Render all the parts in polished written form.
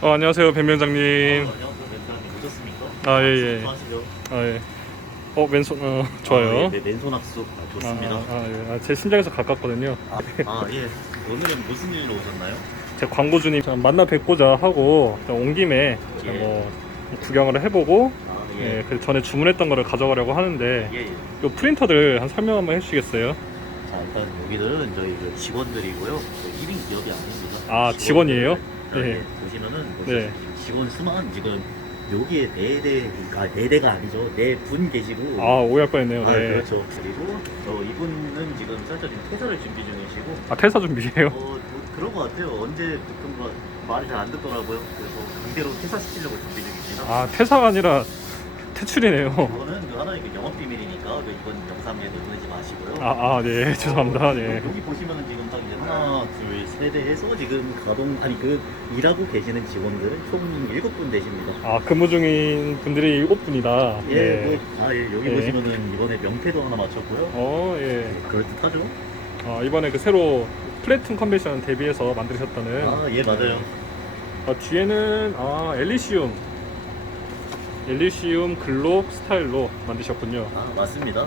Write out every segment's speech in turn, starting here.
안녕하세요, 벤 위원장님. 안녕하세요. 멘토님 오셨습니까? 아, 예, 예. 하시죠. 아, 예. 왼손, 좋아요. 네, 맨손 합숙 좋습니다. 예. 제 친정에서 가깝거든요. 예. 오늘은 무슨 일로 오셨나요? 제 광고주님 만나 뵙고자 하고 온 김에 예. 뭐 구경을 해보고, 예. 그 전에 주문했던 거를 가져가려고 하는데, 예. 요 프린터들 한 설명 한번 해주시겠어요? 자, 일단 여기는 저희 그 직원들이고요. 1인 기업이 아닙니다. 아, 직원이에요? 자, 예. 보시면은 네. 직원 수만 지금 여기에 4대가 아니죠. 4분 계시고. 오해할 뻔했네요. 네. 그렇죠. 그리고 이분은 지금 살짝 지금 퇴사를 준비 중이시고. 퇴사 준비해요? 뭐 그런 것 같아요. 언제부턴가 말이 잘 안 듣더라고요. 그래서 강제로 퇴사시키려고 준비 중입니다. 퇴사가 아니라 퇴출이네요. 이거는 하나의 영업 비밀이니까 이번 영상에 내보내지 마시고요. 네. 죄송합니다. 네. 여기 보시면은 지금 딱 이제 하나, 둘, 세 대에서 지금 일하고 계시는 직원들은 총 7분 되십니다. 근무 중인 분들이 7분이다. 예, 여기 예. 보시면은 이번에 명패도 하나 맞췄고요. 예. 그럴듯하죠? 이번에 그 새로 플래툰 컨벤션 데뷔해서 만드셨다는. 예, 맞아요. 뒤에는 엘리시움 글록 스타일로 만드셨군요. 맞습니다.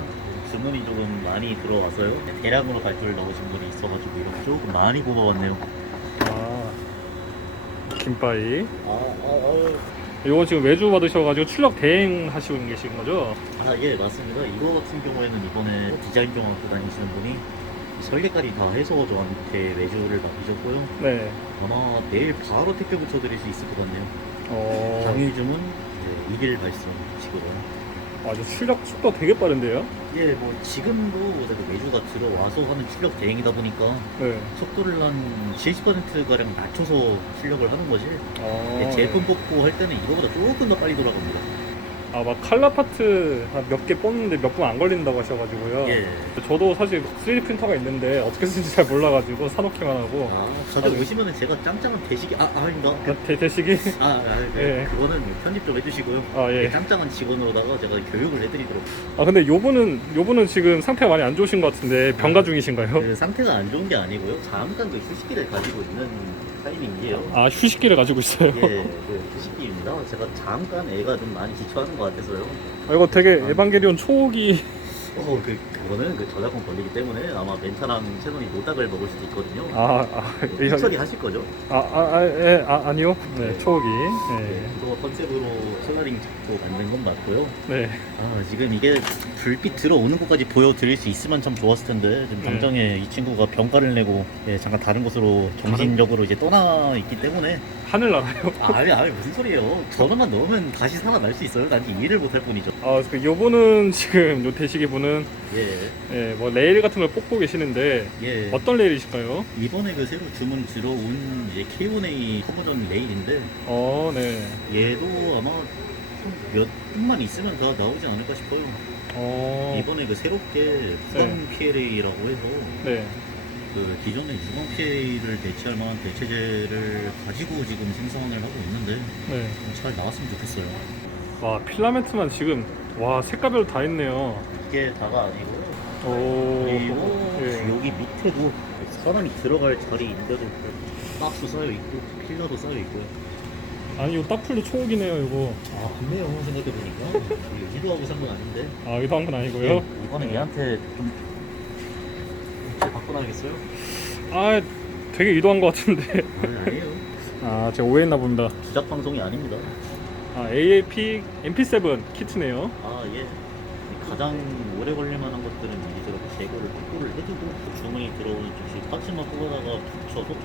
주문이 조금 많이 들어와서요. 대량으로 발주를 넣으신 분이 있어가지고 이렇게 조금 많이 뽑아왔네요. 김바이. 이건 지금 외주 받으셔가지고 출력 대행하시고 계신 거죠? 예, 맞습니다. 이거 같은 경우에는 이번에 디자인 경학교 다니시는 분이 설계까지 다 해서 저한테 외주를 맡기셨고요. 네. 아마 내일 바로 택배 붙여드릴 수 있을 것 같네요. 당일 주문 2일 발송식으로요. 이제 출력 속도 되게 빠른데요? 예, 뭐 지금도 외주가 들어와서 하는 출력 대행이다 보니까 네. 속도를 한 70%가량 낮춰서 출력을 하는 거지. 제품 뽑고 할 때는 이거보다 조금 더 빨리 돌아갑니다. 막 칼라 파트 몇 개 뽑는데 몇 분 안 걸린다고 하셔가지고요. 예. 저도 사실 3D 프린터가 있는데 어떻게 쓰는지 잘 몰라가지고 사놓기만 하고. 가격 오시면은 제가 짱짱한 대시기 아닙니다. 대시기? 네. 그거는 편집 좀 해주시고요. 예. 짱짱한 직원으로다가 제가 교육을 해드리도록. 근데 요분은 지금 상태가 많이 안 좋으신 것 같은데 병가 중이신가요? 그 상태가 안 좋은 게 아니고요. 잠깐 그 휴식기를 가지고 있는 타이밍이에요. 휴식기를 가지고 있어요? 예, 그 휴식기입니다. 제가 잠깐 애가 좀 많이 지쳐하는 것 같아서요. 이거 되게 에반게리온 초기. 그거는 그 저작권 걸리기 때문에 아마 멘타랑 채널이 노닥을 먹을 수도 있거든요. 처리 하실 거죠? 아니요. 네, 초기. 그거 컨셉으로 컬러링 잡고 만든 건 맞고요. 네. 지금 이게 불빛 들어오는 것까지 보여드릴 수 있으면 참 좋았을 텐데 지금 당장에 이 친구가 병가를 내고 잠깐 다른 곳으로 정신적으로 이제 떠나 있기 때문에. 하늘 날아요? 아니 무슨 소리예요. 전원만 넣으면 다시 살아날 수 있어요. 단지 이해를 못할 뿐이죠. 요분은 지금 요 대시기 분은 뭐 레일 같은 걸 뽑고 계시는데 어떤 레일이실까요? 이번에 그 새로 주문 들어온 이제 K1A 커버전 레일인데 네. 얘도 아마 몇 분만 있으면 다 나오지 않을까 싶어요. 이번에 그 새롭게 후방 PLA라고 해서 그 기존의 유광 PLA를 대체할 만한 대체제를 가지고 지금 생산을 하고 있는데 잘 나왔으면 좋겠어요. 필라멘트만 지금 색깔별로 다 있네요. 이게 다가 아니고요. 그리고 여기 밑에도 사람이 들어갈 자리인데도 박스 쌓여 있고 필러도 쌓여 있고요. 이거 딱풀도 초옥이네요, 이거. 좋네요, 생각해보니까. 의도하고 산 건 아닌데. 의도한 건 아니고요. 이번에 얘한테 좀 바꿔놔야겠어요? 되게 의도한 것 같은데. 아니에요. 제가 오해했나 봅니다. 주작 방송이 아닙니다. AAP MP7 키트네요. 예. 가장 오래 걸릴 만한 것들은 미리 저렇게 제거를 확보를 해두고 주문이 들어오는 즉시 파츠만 뽑아다가 붙여서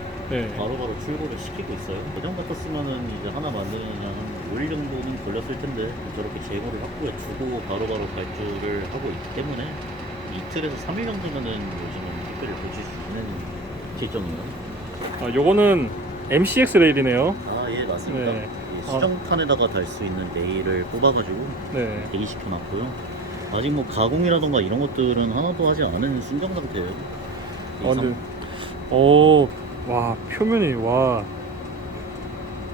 바로바로 출고를 시키고 있어요. 그전 같았으면은 이제 하나 만드느냐 한 5일 정도는 걸렸을 텐데 저렇게 제거를 확보해 주고 바로바로 발주를 하고 있기 때문에 이틀에서 3일 정도면은 요즘은 택배를 보실 수 있는 실정이에요. 요거는 MCX 레일이네요. 예, 맞습니다. 수정탄에다가 달 수 있는 레일을 뽑아가지고 대기시켜놨고요. 아직 뭐 가공이라던가 이런 것들은 하나도 하지 않은 순정 상태예요. 표면이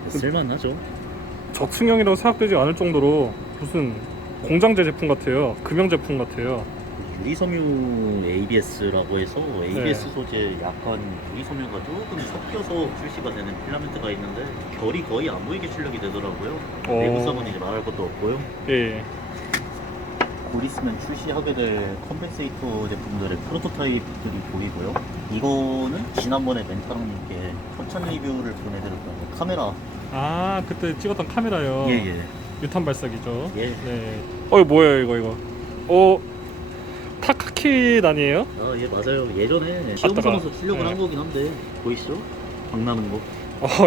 쓸만하죠. 저층형이라고 생각되지 않을 정도로 무슨 공장제 제품 같아요. 금형 제품 같아요. 유리섬유 ABS라고 해서 ABS 소재 약간 유리섬유가 조금 섞여서 출시가 되는 필라멘트가 있는데 결이 거의 안 보이게 출력이 되더라고요. 내구성은 이제 말할 것도 없고요. 예. 곧 있으면 출시하게 될 컴pen세이터 제품들의 프로토타입들이 보이고요. 이거는 지난번에 멘타랑님께 협찬 리뷰를 보내드렸던 카메라. 아, 그때 찍었던 카메라요. 예예. 유탄 발사기죠. 예. 네. 이거 뭐예요, 이거? 타카키 아니에요? 아, 예, 맞아요. 예전에 시험 아따가. 삼아서 출력을 네. 한 거긴 한데 보이시죠? 광 나는 거.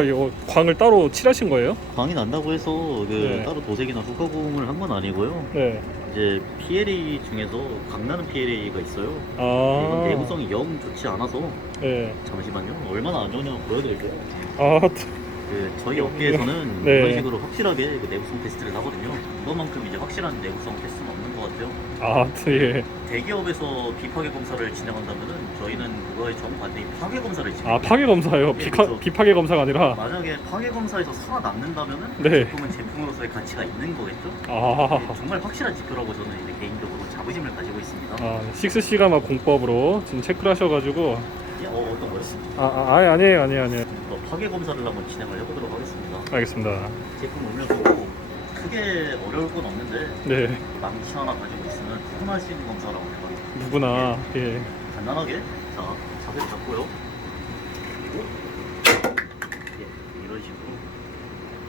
이거 광을 따로 칠하신 거예요? 광이 난다고 해서 네. 따로 도색이나 후가공을 한 건 아니고요. 네. 이제 PLA 중에서 광 나는 PLA가 있어요. 아. 이건 내구성이 영 좋지 않아서 네. 잠시만요. 얼마나 안 좋냐고 보여드릴게요. 아, 저희 업계에서는 네. 이런 식으로 확실하게 그 내구성 테스트를 하거든요. 이것만큼 이제 확실한 내구성 테스트는 없는 것 같아요. 예. 대기업에서 비파괴 검사를 진행한다면은 저희는 그거의 정반대인 파괴 검사를 진행. 파괴 검사요. 네, 그렇죠. 비파괴 검사가 아니라. 만약에 파괴 검사에서 살아남는다면은 네. 제품은 제품으로서의 가치가 있는 거겠죠. 아. 네, 정말 확실한 지표라고 저는 이제 개인적으로 자부심을 가지고 있습니다. 6시가마 공법으로 지금 체크를 하셔가지고. 어떤 거요? 아니에요. 파괴 검사를 한번 진행을 해보도록 하겠습니다. 알겠습니다. 제품 오면서 크게 어려울 건 없는데 네. 망치 하나 가지고 있으면 누구나 할 수 있는 검사라고 해봐요. 누구나. 예. 간단하게 자 자세를 잡고요. 그리고 이런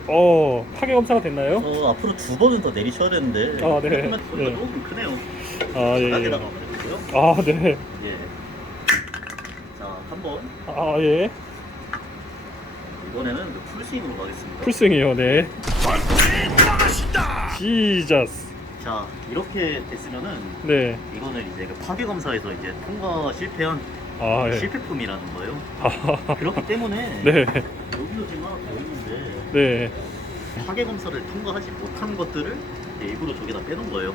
식으로. 파괴 검사가 됐나요? 앞으로 두 번은 더 내리셔야 되는데 네. 소리가 네. 조금 크네요. 예. 바닥에다가 올려주고요. 네. 예. 자, 3번. 예. 이번에는 그 풀스윙으로 가겠습니다. 풀스윙이요, 네. 지저스. 자, 이렇게 됐으면은 네. 이거는 이제 그 파괴 검사에서 이제 통과 실패한 예. 실패품이라는 거예요. 그렇기 때문에 네. 여기도 지금 하나 더 있는데 네. 파괴 검사를 통과하지 못한 것들을 이제 일부러 저기다 빼놓은 거예요.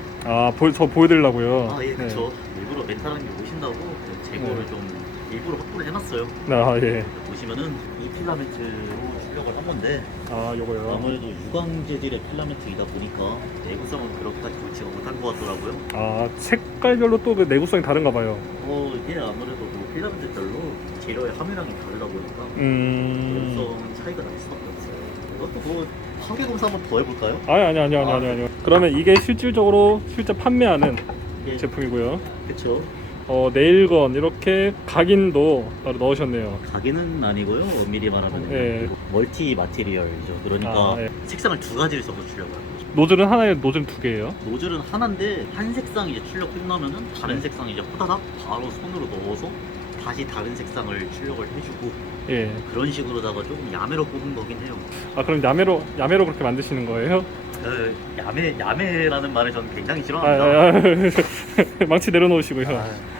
저 보여드리려고요. 예, 네. 그쵸. 일부러 멘탈하는 게 오신다고 재고를 네. 좀 일부러 확보를 해놨어요. 예. 보시면은 이 필라멘트로 출력을 한 건데 요거요. 아무래도 유광 재질의 필라멘트이다 보니까 내구성은 그렇게까지 좋지가 못한 것 같더라고요. 색깔별로 또 그 내구성이 다른가 봐요. 이게 아무래도 그 필라멘트별로 재료의 함유량이 다르다 보니까 내구성 차이가 날 수밖에 없어요. 이것도 뭐 파괴 검사 한번 더 해볼까요? 아니요. 그러면 이게 실질적으로 실제 판매하는 예, 제품이고요. 그쵸. 네일건 이렇게 각인도 따로 넣으셨네요. 가게는 아니고요. 엄밀히 말하면 예. 멀티 마테리얼이죠. 그러니까 예. 색상을 두 가지를 써서 출력을 하는 거죠. 노즐은 하나에 노즐 두 개예요. 노즐은 하나인데 한 색상 이제 출력 끝나면은 다른 네. 색상 이제 호다닥 바로 손으로 넣어서 다시 다른 색상을 출력을 해주고 예. 그런 식으로다가 조금 야매로 뽑은 거긴 해요. 그럼 야매로 그렇게 만드시는 거예요? 야매라는 말을 저는 굉장히 싫어합니다. 망치 내려놓으시고요.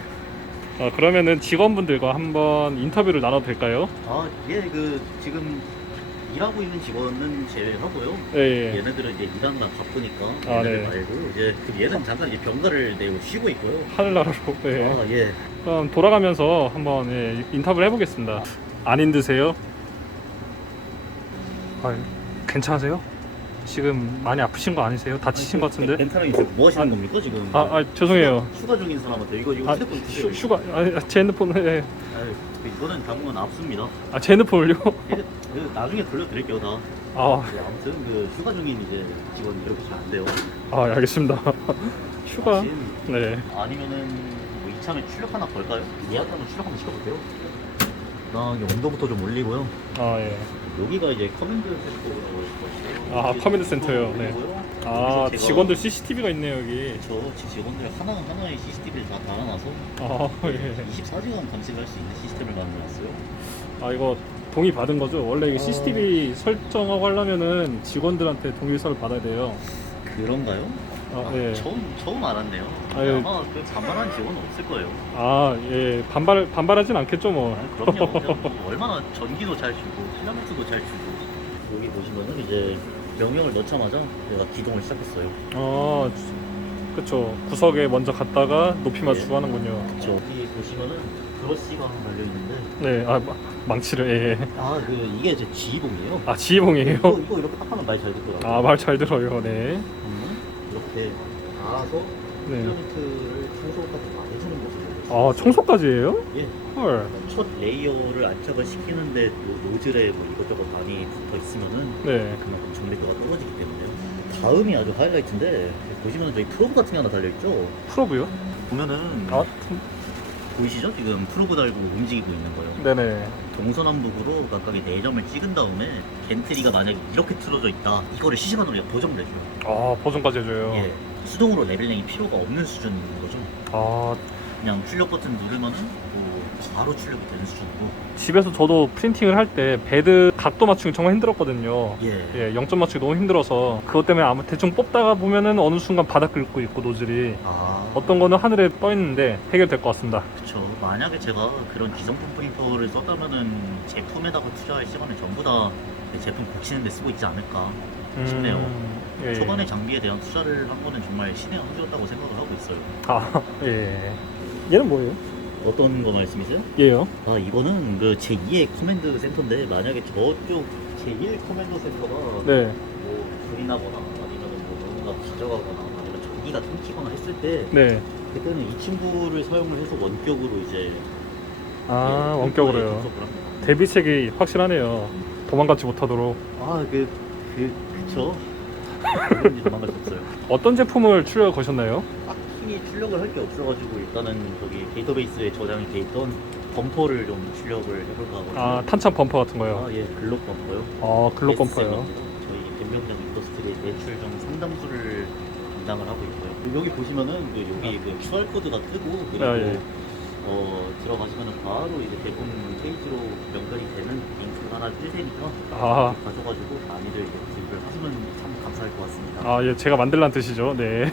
그러면은 직원분들과 한번 인터뷰를 나눠도 될까요? 예, 지금 일하고 있는 직원은 제외하고요. 예. 얘네들은 이제 일하느라 바쁘니까 네. 얘네들 말고 이제 얘는 잠깐 이제 병가를 내고 쉬고 있고요. 하늘나라로. 예. 예. 그럼 돌아가면서 한번 인터뷰를 해보겠습니다. 안 힘드세요? 괜찮으세요? 지금 많이 아프신 거 아니세요? 다치신 거 같은데? 멘탈이 지금 뭐 하시는 겁니까 지금? 죄송해요. 휴가 중인 사람한테 이거 휴대폰 주세요. 휴가 제 핸드폰을 이거는 당분간 앞습니다. 제 핸드폰을요? 나중에 돌려드릴게요 다. 아무튼 휴가 중인 이제 직원 이렇게 잘 안 돼요. 알겠습니다. 휴가. 네. 아니면은 뭐 이참에 출력 하나 걸까요? 예약하면 출력 한번 시켜볼게요. 온도부터 좀 올리고요. 예. 여기가 이제 커맨드 센터라고 있거든요. 커맨드 센터요. 네. 직원들 CCTV가 있네요 여기. 직원들 하나하나의 CCTV를 다 달아놔서 예. 24시간 감식할 수 있는 시스템을 만들었어요. 이거 동의 받은 거죠? 원래 이게 CCTV 설정하고 하려면은 직원들한테 동의서를 받아야 돼요. 그런가요? 예. 처음 알았네요. 예. 아마 반발한 직원은 없을 거예요. 예. 반발하진 않겠죠 뭐. 그럼요. 얼마나 전기도 잘 주고 필라멘트도 잘 주고. 여기 보시면은 이제 명령을 넣자마자 얘가 기동을 시작했어요. 그쵸. 구석에 먼저 갔다가 높이 맞추고 하는군요. 그쵸. 여기 보시면은 브러쉬가 달려 있는데. 네. 망치를. 예. 이게 이제 지휘봉이에요. 지휘봉이에요? 이거 이렇게 딱 하면 말 잘 듣더라고요. 말 잘 들어요. 네. 이렇게 알아서 네. 필라멘트를 청소까지 다 해주는 모습을 아, 청소까지 해요? 예. 헐. 첫 레이어를 안착을 시키는데 노즐에 뭐 이것저것 많이 붙어 있으면은 네. 그만큼 정밀도가 떨어지기 때문에요. 다음이 아주 하이라이트인데 보시면은 저희 프로브 같은 게 하나 달려있죠? 프로브요? 보면은 아, 보이시죠? 지금 프로브 달고 움직이고 있는 거예요. 네네. 동서남북으로 각각의 4점을 찍은 다음에 겐트리가 만약에 이렇게 틀어져 있다, 이거를 실시간으로 그냥 보정을 해줘요. 아, 보정까지 해줘요. 예. 수동으로 레벨링이 필요가 없는 수준인 거죠. 아, 그냥 출력 버튼 누르면은 뭐 바로 출력이 되는 수준이고. 집에서 저도 프린팅을 할 때 베드 각도 맞추기 정말 힘들었거든요. 예. 예, 0점 맞추기 너무 힘들어서 그것 때문에 아무 대충 뽑다가 보면은 어느 순간 바닥 긁고 있고 노즐이 어떤 거는 하늘에 떠 있는데 해결될 것 같습니다. 그쵸. 만약에 제가 그런 기성품 프린터를 썼다면은 제품에다가 투자할 시간을 전부 다 제품 고치는 데 쓰고 있지 않을까 싶네요. 예, 초반에 장비에 대한 투자를 한 거는 정말 신의 한 수였다고 생각을 하고 있어요. 아, 예. 얘는 뭐예요? 어떤 거 말씀이세요? 얘요? 아, 이거는 그 제2의 커맨드 센터인데, 만약에 저쪽 제1 커맨드 센터가 네. 뭐 불이 나거나 아니면 뭐 누군가 가져가거나 아니면 전기가 끊기거나 했을 때, 네. 그때는 이 친구를 사용을 해서 원격으로 이제 아, 예, 원격으로요. 접속을 합니다. 대비책이 확실하네요. 도망가지 못하도록. 아, 그쵸. 그런지 도망갈 수 없어요. 어떤 제품을 출력 거셨나요? 딱히 출력을 할 게 없어가지고 일단은 저기 데이터베이스에 저장이 돼 있던 범퍼를 좀 출력을 해볼까 하거든요. 아, 탄창 범퍼 같은 거요. 아, 예, 글록 범퍼요. 아, 글록 범퍼요. 저희 변경된 인더스트리 매출 중 상당수를 담당을 하고 있고요. 여기 보시면은 여기 QR 코드가 뜨고, 그리고 아, 예. 들어가시면은 바로 이제 제품 페이지로 연결이 되는 링크가 하나 뜰 테니까 아, 가져가지고 많이들 이제 구입을 하시면 참 감사할 것 같습니다. 아, 예, 제가 만들란 뜻이죠. 네.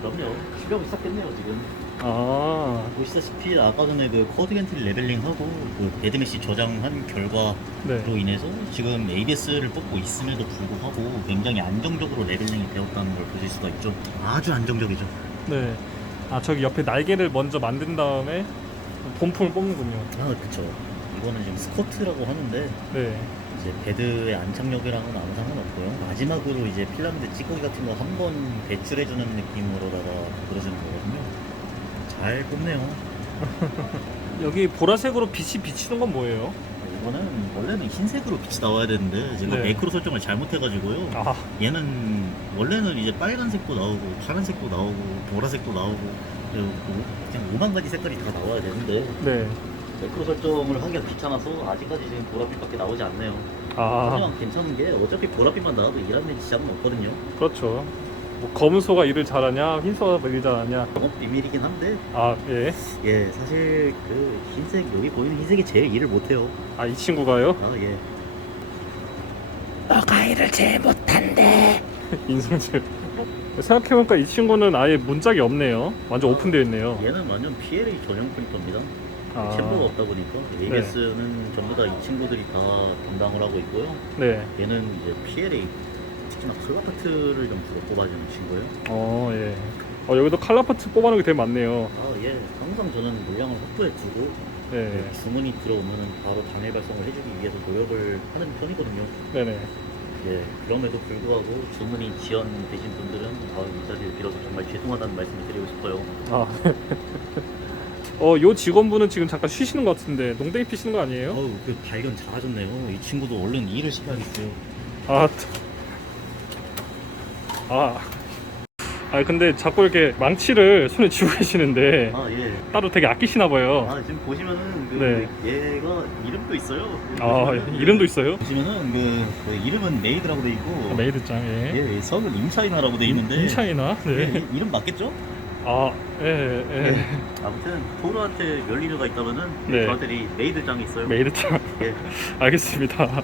그럼요. 실력이 시작됐네요 지금. 아, 보시다시피 아까 전에 그 코드 겐트리 레벨링하고 그 배드메시 저장한 결과로 네. 인해서 지금 ABS를 뽑고 있음에도 불구하고 굉장히 안정적으로 레벨링이 되었다는 걸 보실 수가 있죠. 아주 안정적이죠. 네. 아, 저기 옆에 날개를 먼저 만든 다음에 본품을 뽑는군요. 아, 그쵸. 이거는 지금 스쿼트라고 하는데 네. 이제 베드의 안착력이랑은 아무 상관없고요. 마지막으로 이제 필라멘트 찌꺼기 같은 거 한 번 배출해주는 느낌으로다가 만들어주는 거거든요. 잘 뽑네요. 여기 보라색으로 빛이 비치는 건 뭐예요? 이거는 원래는 흰색으로 빛이 나와야 되는데 제가 네. 매크로 설정을 잘못해가지고요. 아, 얘는 원래는 이제 빨간색도 나오고 파란색도 나오고 보라색도 나오고 그리고 그냥 5만 가지 색깔이 다 나와야 되는데 네. 매크로 설정을 하기가 귀찮아서 아직까지 지금 보랏빛밖에 나오지 않네요. 아, 하지만 괜찮은 게 어차피 보랏빛만 나와도 일하는 지장은 없거든요. 그렇죠. 뭐 검은 소가 일을 잘하냐, 흰 소가 일을 잘하냐. 영업 비밀이긴 한데 아, 예. 예, 사실 그 흰색, 여기 보이는 흰색이 제일 일을 못해요. 아, 이 친구가요? 아, 예. 너가 일을 제일 못한대. 인성질. 생각해보니까 이 친구는 아예 문짝이 없네요. 완전 오픈되어 있네요. 얘는 완전 PLA 전용 프린터입니다. 아, 챔버가 없다 보니까 ABS는 전부 다 이 친구들이 다 담당을 하고 있고요. 네. 얘는 이제 PLA, 특히나 컬러 파트를 좀 주로 뽑아주는 친구예요. 예. 여기도 칼라 파트 뽑아놓은 게 되게 많네요. 아, 예. 항상 저는 물량을 확보해 두고 네. 주문이 들어오면은 바로 당일 발송을 해주기 위해서 노력을 하는 편이거든요. 네네. 예, 그럼에도 불구하고 주문이 지연되신 분들은 이 자리를 빌어서 정말 죄송하다는 말씀을 드리고 싶어요. 아. 요 직원분은 지금 잠깐 쉬시는 것 같은데 농땡이 피시는 거 아니에요? 어우, 그 발견 잘하셨네요. 이 친구도 얼른 일을 시켜야겠어요. 아, 근데 자꾸 이렇게 망치를 손에 쥐고 계시는데 아, 예. 따로 되게 아끼시나 봐요. 아, 지금 보시면은 네. 얘가 이름도 있어요. 아, 이름도 있어요? 보시면은 그 이름은 메이드라고 돼 있고 메이드짱, 예. 예, 성은 임차이나라고 돼 있는데 인차이나? 네. 예, 이름 맞겠죠? 아, 예, 예. 아무튼 토르한테 열리르가 있다면은 네. 저한테 메이드짱이 있어요. 메이드짱. 예. 알겠습니다.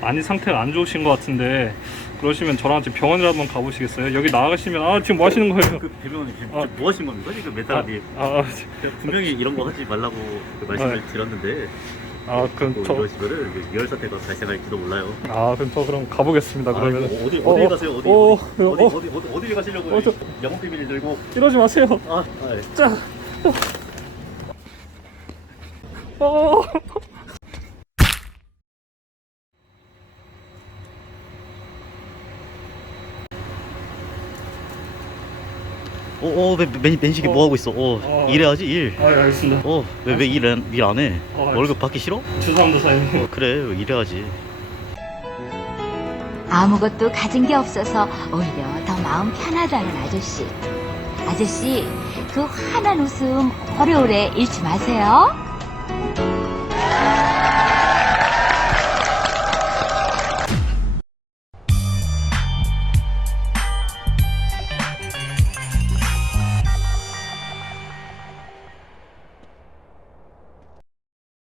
많이 상태가 안 좋으신 것 같은데 그러시면 저랑 지금 병원을 한번 가보시겠어요? 여기 나가시면 지금 뭐 하시는 거예요? 그 대변원님 지금 아. 뭐 하신 겁니까? 지금 메탈이 분명히 이런 거 하지 말라고 말씀을 드렸는데 그럼 또 이러시면은 리얼 사태가 발생할지도 몰라요. 그럼 저 그럼 가보겠습니다. 그러면 어디 가세요? 어디 가시려고요? 저- 영업 비밀 들고 이러지 마세요. 예. 자. 어. 맨식이 뭐 하고 있어? 일해야지 일. 알겠습니다. 왜 일 안 해? 월급 받기 싫어? 죄송합니다, 사장님. 그래 일해야지. 아무것도 가진 게 없어서 오히려 더 마음 편하다는 아저씨. 아저씨, 그 환한 웃음 오래오래 잃지 마세요.